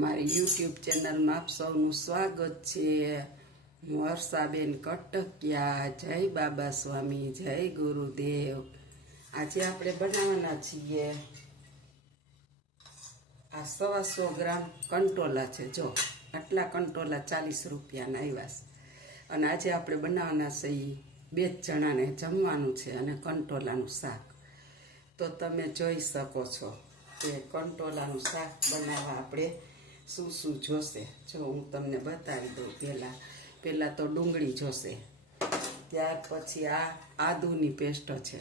મારી યુટ્યુબ ચેનલમાં આપ સૌનું સ્વાગત છે. હું વર્ષાબેન કટકિયા. જય બાબા સ્વામી, જય ગુરુદેવ. આજે આપણે બનાવવાના છીએ આ 125 ગ્રામ કંટોલા છે. જો આટલા કંટોલા 40 રૂપિયાના આવ્યા છે. અને આજે આપણે બનાવવાના છે 2 જણાને જમવાનું છે અને કંટોલાનું શાક. તો તમે જોઈ શકો છો કે કંટોલાનું શાક બનાવવા આપણે શું શું જોશે. જો હું તમને બતાવી દઉં. પહેલાં તો ડુંગળી જોશે, ત્યાર પછી આ આદુની પેસ્ટ છે,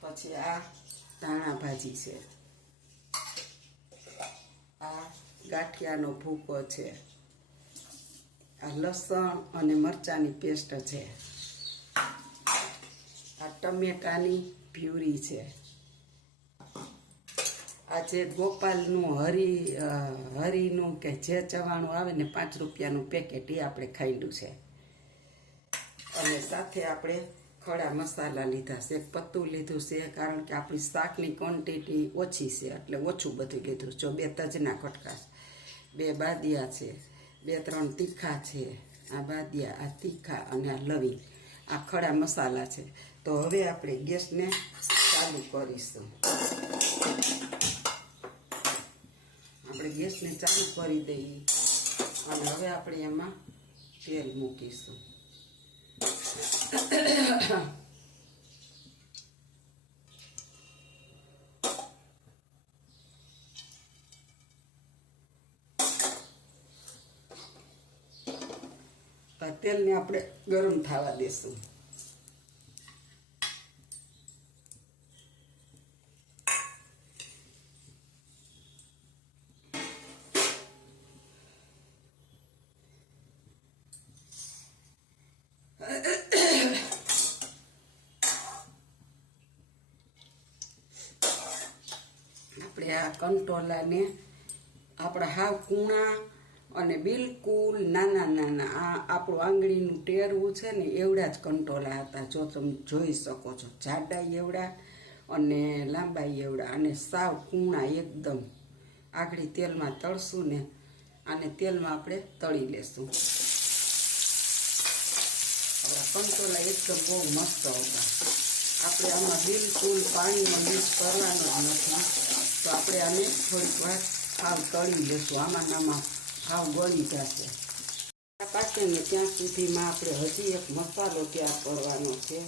પછી આ ધાણા ભાજી છે, આ ગાંઠિયાનો ભૂકો છે, આ લસણ અને મરચાંની પેસ્ટ છે, આ ટમેટાની પ્યુરી છે, આ જે ગોપાલનું હરીનું કે જે ચવાણું આવે ને 5 રૂપિયાનું પેકેટ એ આપણે ખાઈલું છે. અને સાથે આપણે ખડા મસાલા લીધા છે. એક પત્તું લીધું છે કારણ કે આપણી શાકની ક્વોન્ટિટી ઓછી છે એટલે ઓછું બધું લીધું. જો 2 તજના કટકા, 2 બાદિયા છે, 2-3 તીખા છે, આ બાદિયા, આ તીખા અને આ લવિંગ, આ ખડા મસાલા છે. તો હવે આપણે ગેસને ચાલુ કરીશું. આપણે ગેસને ચાલુ કરી દઈએ અને હવે આપણે એમાં તેલ મૂકીશું. તેલને આપણે ગરમ થવા દેશું. આપણે આ કંટોલાને આપણા હાવ કૂણા અને બિલકુલ નાના નાના, આ આપણું આંગળીનું ટેરવું છે ને એવડા જ કંટોલા હતા. જો તમે જોઈ શકો છો, જાડા એવડા અને લાંબા એવડા અને સાવ કૂણા એકદમ. આગળ તેલમાં તળશું ને આને તેલમાં આપણે તળી લેશું. આપણા કંટોલા એકદમ બહુ મસ્ત હતા. આપણે આમાં બિલકુલ પાણીનો મિક્સ કરવાનો જ નથી. તો આપણે આને થોડીક વાર હાવ તળી લેશું. આમાં હાવ ગળી જશે. પાકે ને ત્યાં સુધીમાં આપણે હજી એક મસાલો તૈયાર કરવાનો છે.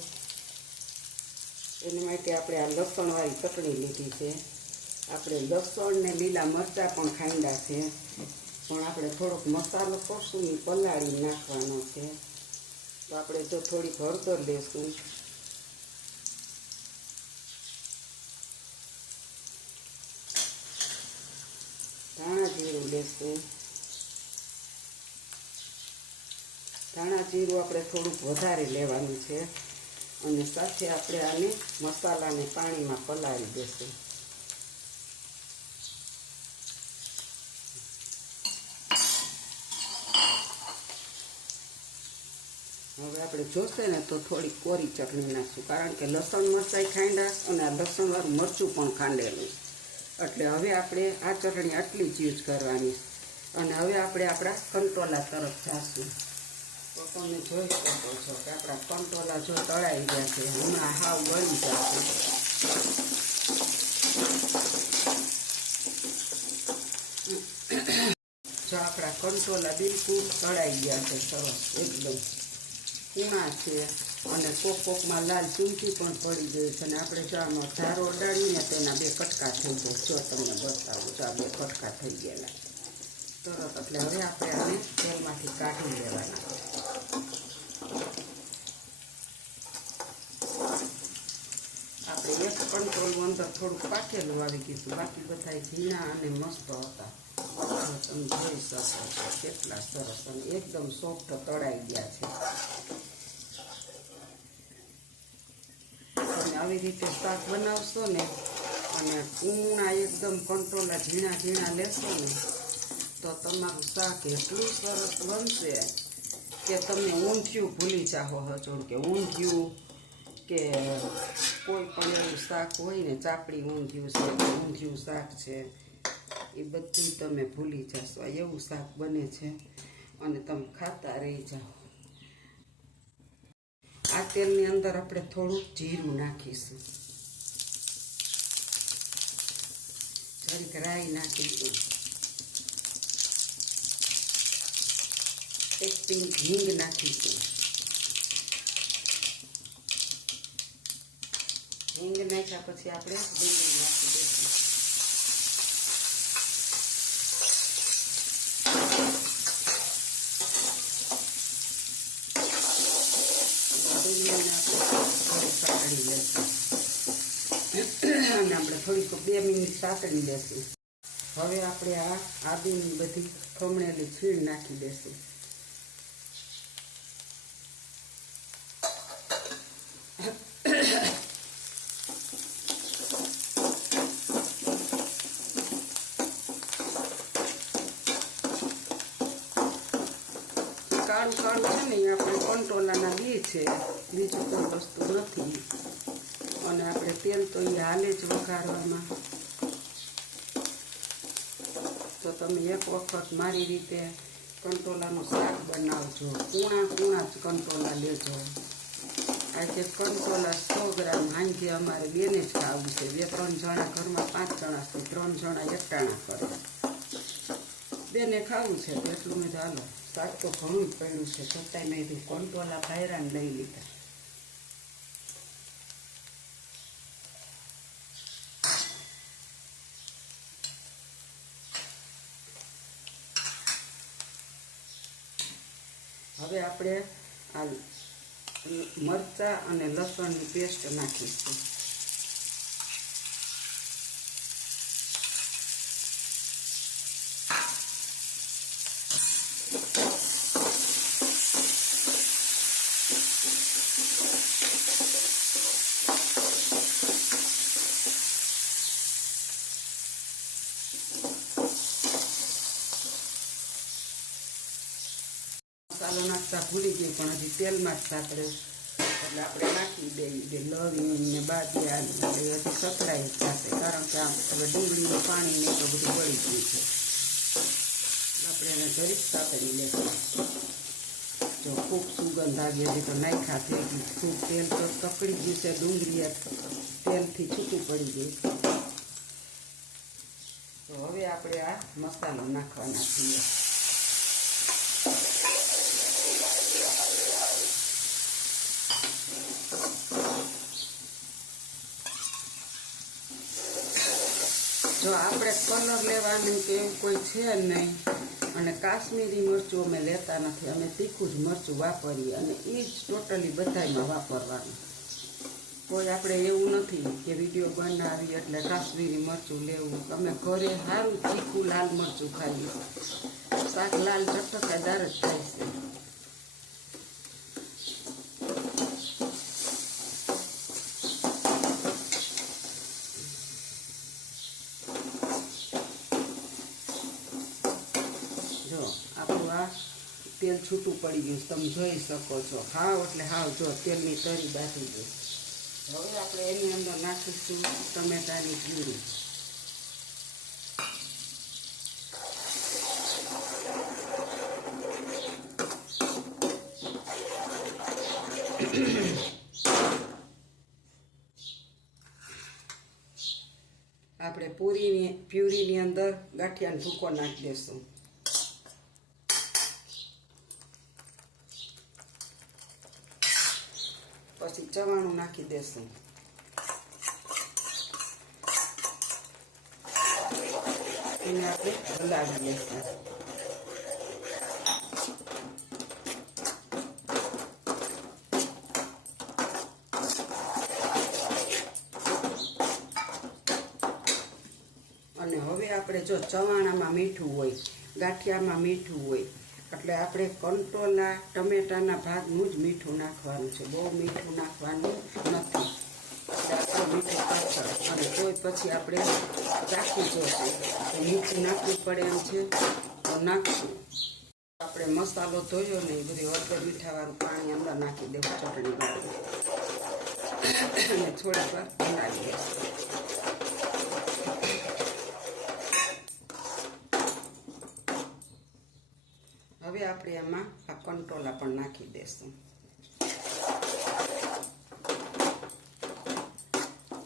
એના માટે આપણે આ લસણવાળી ચટણી લીધી છે. આપણે લસણ ને લીલા મરચાં પણ ખાંડા છે, પણ આપણે થોડોક મસાલો કરશું ને પલાળી નાખવાનો છે. તો આપણે જો થોડીક હળદર લેશું, ધાણા જીરું લેશું. ધાણા જીરું આપણે થોડુંક વધારે લેવાનું છે અને સાથે આપણે આને મસાલાને પાણીમાં પલાળી દેશું. હવે આપણે જોશે ને તો થોડી કોરી ચટણી નાખશું, કારણ કે લસણ મરચાં ખાંડા અને આ લસણવાળું મરચું પણ ખાંડેલું. એટલે હવે આપણે આ ચટણી આટલી જ યુઝ કરવાની. અને હવે આપણે આપણા કંટોલા તરફ જઈશું. તો તમે જોઈ શકો છો કે આપણા કંટોલા જો તળાઈ ગયા છે, હમણાં હાવ ગળી જશે. જો આપણા કંટોલા બિલકુલ તળાઈ ગયા છે, સરસ એકદમ કૂણા છે અને કોકમાં લાલ ચૂંટી પણ પડી ગઈ છે. અને આપણે જો આમાં ધારો અડાડીને તેના 2 કટકા થઈ જાય. જો તમને બતાવું તો આ 2 કટકા થઈ ગયેલા તરત. એટલે હવે આપણે આને તેલમાંથી કાઢી લેવાના. આપણે એક કંટ્રોલ અંદર થોડુંક પાકેલું આવી ગયું, બાકી બધા ઝીણા અને મસ્ત હતા. તમે જોઈ શકો છો કેટલા સરસ અને એકદમ સોફ્ટ તળાઈ ગયા છે. અને આવી રીતે શાક બનાવશો ને અને કૂણા એકદમ કંટોલા ઝીણા ઝીણા લેશો ને તો તમારું શાક એટલું સરસ બનશે કે તમને ઊંધિયું ભૂલી જાઓ. હજોડ કે ઊંધિયું કે કોઈ પણ એવું શાક હોય ને, ચાપડી ઊંધિયું છે, ઊંધિયું શાક છે, એ બધું તમે ભૂલી જશો. એવું શાક બને છે અને તમે ખાતા રહી જાઓ. આ તેલની અંદર આપણે થોડું જીરું નાખીશું, જરીક રાઈ નાખીશું, એક પિંચ હિંગ નાખીશું. હિંગ નાખ્યા પછી આપણે ડુંગળી નાખી દઈશું. ડુંગળીને આપણે સાતળી લેશું અને આપણે થોડીક 2 મિનિટ સાતળી લેશું. હવે આપણે આ આદુની બધી ખમણેલી ખીણ નાખી દઈશું. કાળું કાળું છે ને એ આપણે કંટોલાના બી છે, બીજું કોઈ વસ્તુ નથી. અને આપણે તેલ તો એ હાલે જ વઘારવામાં. તો તમે એક વખત મારી રીતે કંટોલાનું શાક બનાવજો. કૂણા જ કંટોલા લેજો. આજે કંટોલા 100 ગ્રામ સાંજે અમારે બેને જ ખાવું છે. 2-3 જણા ઘરમાં, 5 જણા છે, 3 જણા એકટાણા કરે. બેને ખાવું છે તો એટલું મેં ચાલો. શાક તો ઘણું જ પડ્યું છે, છતાંય મેં બી કંટોલા ભાયરાને લઈ લીધા. હવે આપણે આ મરચાં અને લસણની પેસ્ટ નાખીશું. મસાલો નાખતા ભૂલી ગઈ પણ હજી તેલમાં જ સાતળે એટલે આપણે નાખી દઈએ લવિંગ ને બાદિયા એટલે હજી સતરાઈ જશે, કારણ કે આમ હવે ડુંગળીનું પાણી ને તો બધું બળી ગયું છે. આપણે એને જરીક સાતળી લેશું. જો ખૂબ સુગંધ આવી હજી તો નાખ્યા થઈ ગયું, ખૂબ તેલ તો કકડી ગયું છે, ડુંગળી તેલથી છૂટું પડી ગયું. તો હવે આપણે આ મસાલો નાખવાના છીએ. જો આપણે કલર લેવાનું કે એવું કોઈ છે નહીં, અને કાશ્મીરી મરચું અમે લેતા નથી, અમે તીખું જ મરચું વાપરીએ અને એ જ ટોટલી બધામાં વાપરવાનું. કોઈ આપણે એવું નથી કે વિડીયો બનાવી એટલે કાશ્મીરી મરચું લેવું. અમે ઘરે સારું તીખું લાલ મરચું ખાઈએ. શાક લાલ ચટકાદાર જ થાય છે. આપણું આ તેલ છૂટું પડી ગયું તમે જોઈ શકો છો. હાવ એટલે હાવ જો તેલની તરી બાકી ગઈ. હવે આપણે એની અંદર નાખીશું ટમેટાની પ્યુરી. આપણે પ્યુરીની અંદર ગાંઠિયાનો ભૂકો નાખી દઈશું. પછી ચવાણું નાખી દેશું. એને આપણે હલાવી લઈશું. અને હવે આપણે જો ચવાણામાં મીઠું હોય, ગાંઠિયામાં મીઠું હોય, એટલે આપણે કંટોલા ટમેટાના ભાગનું જ મીઠું નાખવાનું છે. બહુ મીઠું નાખવાનું નથી. એટલે આપણે મીઠું પાછળ અને કોઈ પછી આપણે ચાખી જોશું તો મીઠું નાખવું પડે એમ છે તો નાખશું. આપણે મસાલો ધોયો ને એ બધી હળદર મીઠાવાળું પાણી અંદર નાખી દેવું ચટણી વાળું અને થોડીક વાર બનાવી દઈશું. હવે આપણે એમાં આ કંટોલા પણ નાખી દઈશું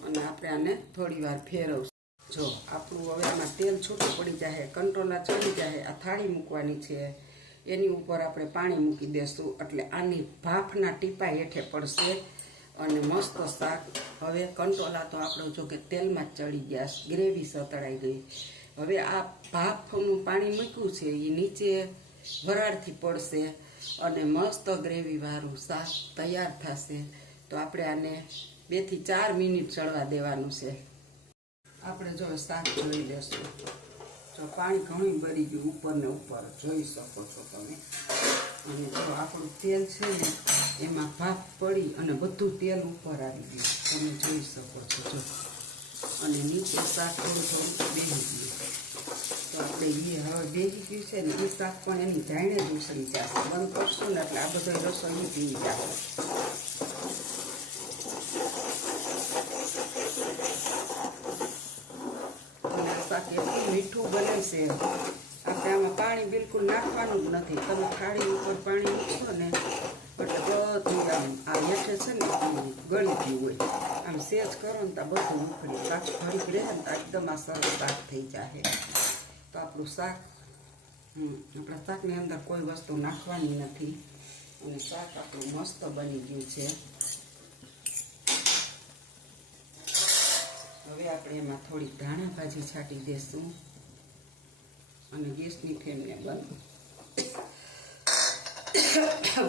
અને આપણે આને થોડી વાર ફેરવશું. જો આપણું હવે આમાં તેલ છૂટું પડી જાય, કંટોલા ચડી જાય, આ થાળી મૂકવાની છે, એની ઉપર આપણે પાણી મૂકી દઈશું એટલે આની ભાફના ટીપા હેઠે પડશે અને મસ્ત શાક. હવે કંટોલા તો આપણો જો કે તેલમાં જ ચડી ગયા, ગ્રેવી સતળાઈ ગઈ. હવે આ ભાફનું પાણી મૂક્યું છે એ નીચે વરાળથી પડશે અને મસ્ત ગ્રેવીવાળું શાક તૈયાર થશે. તો આપણે આને 2 થી 4 મિનિટ ચડવા દેવાનું છે. આપણે જો શાક જોઈ લેશું, જો પાણી ઘણું ભરી ગયું ઉપર ને ઉપર, જોઈ શકો છો તમે. અને જો આપણું તેલ છે ને એમાં ભાપ પડી અને બધું તેલ ઉપર આવી ગયું, તમે જોઈ શકો છો. જો અને નીચે શાક થોડું બેસી ગયું. તો આપણે એ હવે બેસી ગયું છે ને એ શાક પણ એની જાણે જ ઉસળી જશે. બંધ કરશું ને એટલે આ બધો રસોઈ પીવી જશે. એટલું મીઠું બને છે, આપણે આમાં પાણી બિલકુલ નાખવાનું જ નથી. તમે થાળી ઉપર પાણી મૂકશો ને એટલે બધું આમ આ હેઠે છે ને ગળી ગયું હોય, આમ સેજ કરો ને તો બધું ઉખડી પાછું ઘડીક રહે ને તો એકદમ આ સરસ શાક થઈ જાય. તો આપણું શાક આપણા શાકની અંદર કોઈ વસ્તુ નાખવાની નથી અને શાક આપણું મસ્ત બની ગયું છે. હવે આપણે એમાં થોડી ધાણા ભાજી છાંટી દઈશું અને ગેસની ફ્લેમને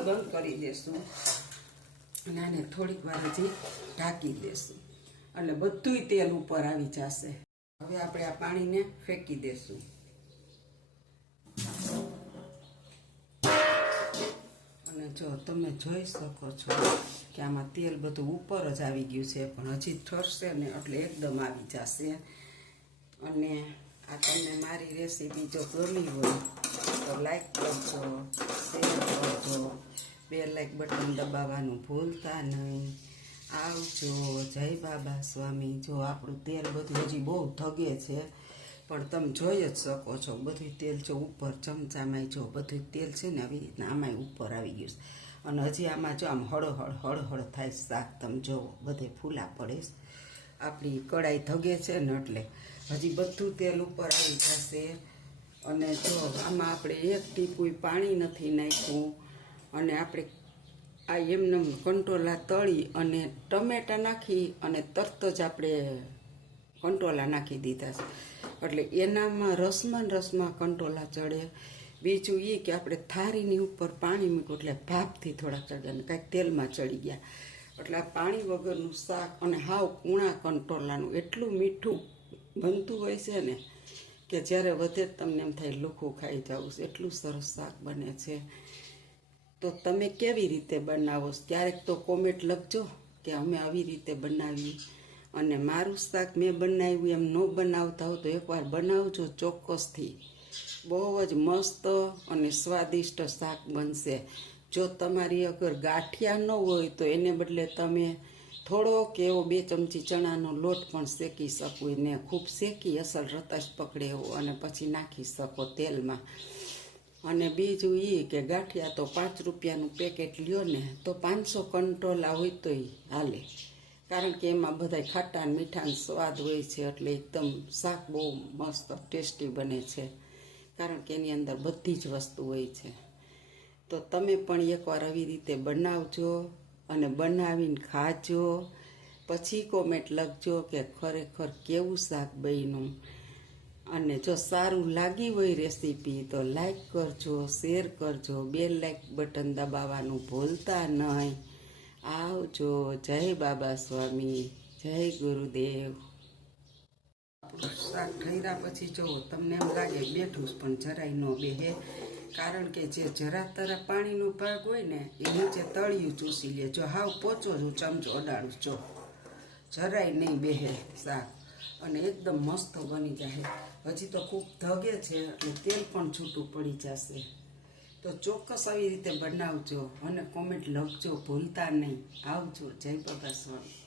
બંધ કરી દઈશું અને આને થોડીક વાર હજી ઢાંકી દઈશું એટલે બધુંય તેલ ઉપર આવી જશે. હવે આપણે આ પાણીને ફેંકી દઈશું. અને જો તમે જોઈ શકો છો કે આમાં તેલ બધું ઉપર જ આવી ગયું છે, પણ હજી ઠરશે ને એટલે એકદમ આવી જશે. અને આ તમને મારી રેસીપી જો ગમી હોય તો લાઈક કરજો, શેર કરજો, 2 લાઈક બટન દબાવવાનું ભૂલતા નહીં. આવજો. જય બાબા સ્વામી. જો આપણું તેલ બધું હજી બહુ ધગે છે પણ તમે જોઈ જ શકો છો બધું તેલ જો ઉપર ચમચામાં જો બધું તેલ છે ને આવી રીતના આમાંય ઉપર આવી ગયું છે. અને હજી આમાં જો આમ હળહળ થાય શાક, તમે જોવો બધે ફૂલા પડે. આપણી કડાઈ ધગે છે ને એટલે હજી બધું તેલ ઉપર આવી જશે. અને જો આમાં આપણે 1 ટીપું પાણી નથી નાખ્યું અને આપણે આ એમને કંટોલા તળી અને ટમેટા નાખી અને તરત જ આપણે કંટોલા નાખી દીધા છે એટલે એનામાં રસમાં કંટોલા ચડે. બીજું એ કે આપણે થાળીની ઉપર પાણી મૂક્યું એટલે ભાપથી થોડાક ચડ્યા અને કાંઈક તેલમાં ચડી ગયા એટલે આ પાણી વગરનું શાક અને હાવ કૂણા કંટોલાનું એટલું મીઠું બનતું હોય છે ને કે જ્યારે વધે તમને એમ થાય લુખું ખાઈ જવું છે, એટલું સરસ શાક બને છે. તો તમે કેવી રીતે બનાવો? ક્યારેક તો કોમેન્ટ લખજો કે અમે આવી રીતે બનાવી. અને મારું શાક મેં બનાવ્યું એમ ન બનાવતા હો તો એકવાર બનાવજો ચોક્કસથી. બહુ જ મસ્ત અને સ્વાદિષ્ટ શાક બનશે. જો તમારી અગર ગાંઠિયા ન હોય તો એને બદલે તમે થોડોક એવો 2 ચમચી ચણાનો લોટ પણ શેકી શકો ને ખૂબ શેકી અસલ રતાશ પકડે એવો અને પછી નાખી શકો તેલમાં. અને બીજું એ કે ગાંઠિયા તો 5 રૂપિયાનું પેકેટ લ્યો ને તો 500 કંટોલા હોય તોય હાલે, કારણ કે એમાં બધા ખાટા મીઠાનો સ્વાદ હોય છે એટલે એકદમ શાક બહુ મસ્ત ટેસ્ટી બને છે, કારણ કે એની અંદર બધી જ વસ્તુ હોય છે. તો તમે પણ એકવાર આવી રીતે બનાવજો અને બનાવીને ખાજો, પછી કોમેન્ટ લખજો કે ખરેખર કેવું શાક બન્યું. અને જો સારું લાગી હોય રેસીપી તો લાઈક કરજો, શેર કરજો, 2 લાઈક બટન દબાવવાનું ભૂલતા નહીં. આવજો. જય બાબા સ્વામી, જય ગુરુદેવ. શાક ઠર્યા પછી જો તમને એમ લાગે બેઠું પણ જરાય ન બેહે, કારણ કે જે જરા તરા પાણીનો ભાગ હોય ને એ નીચે તળિયું ચૂસી લે. જો હાવ પોચો જ હું ચમચો અડાડું જો જરાય નહીં બેહે શાક અને એકદમ મસ્ત બની જાય. હજી તો ખૂબ ધગે છે એટલે તેલ પણ છૂટું પડી જશે. તો ચોક્કસ આવી રીતે બનાવજો અને કોમેન્ટ લખજો ભૂલતા નહીં. આવજો. જય બાબા સ્વામી.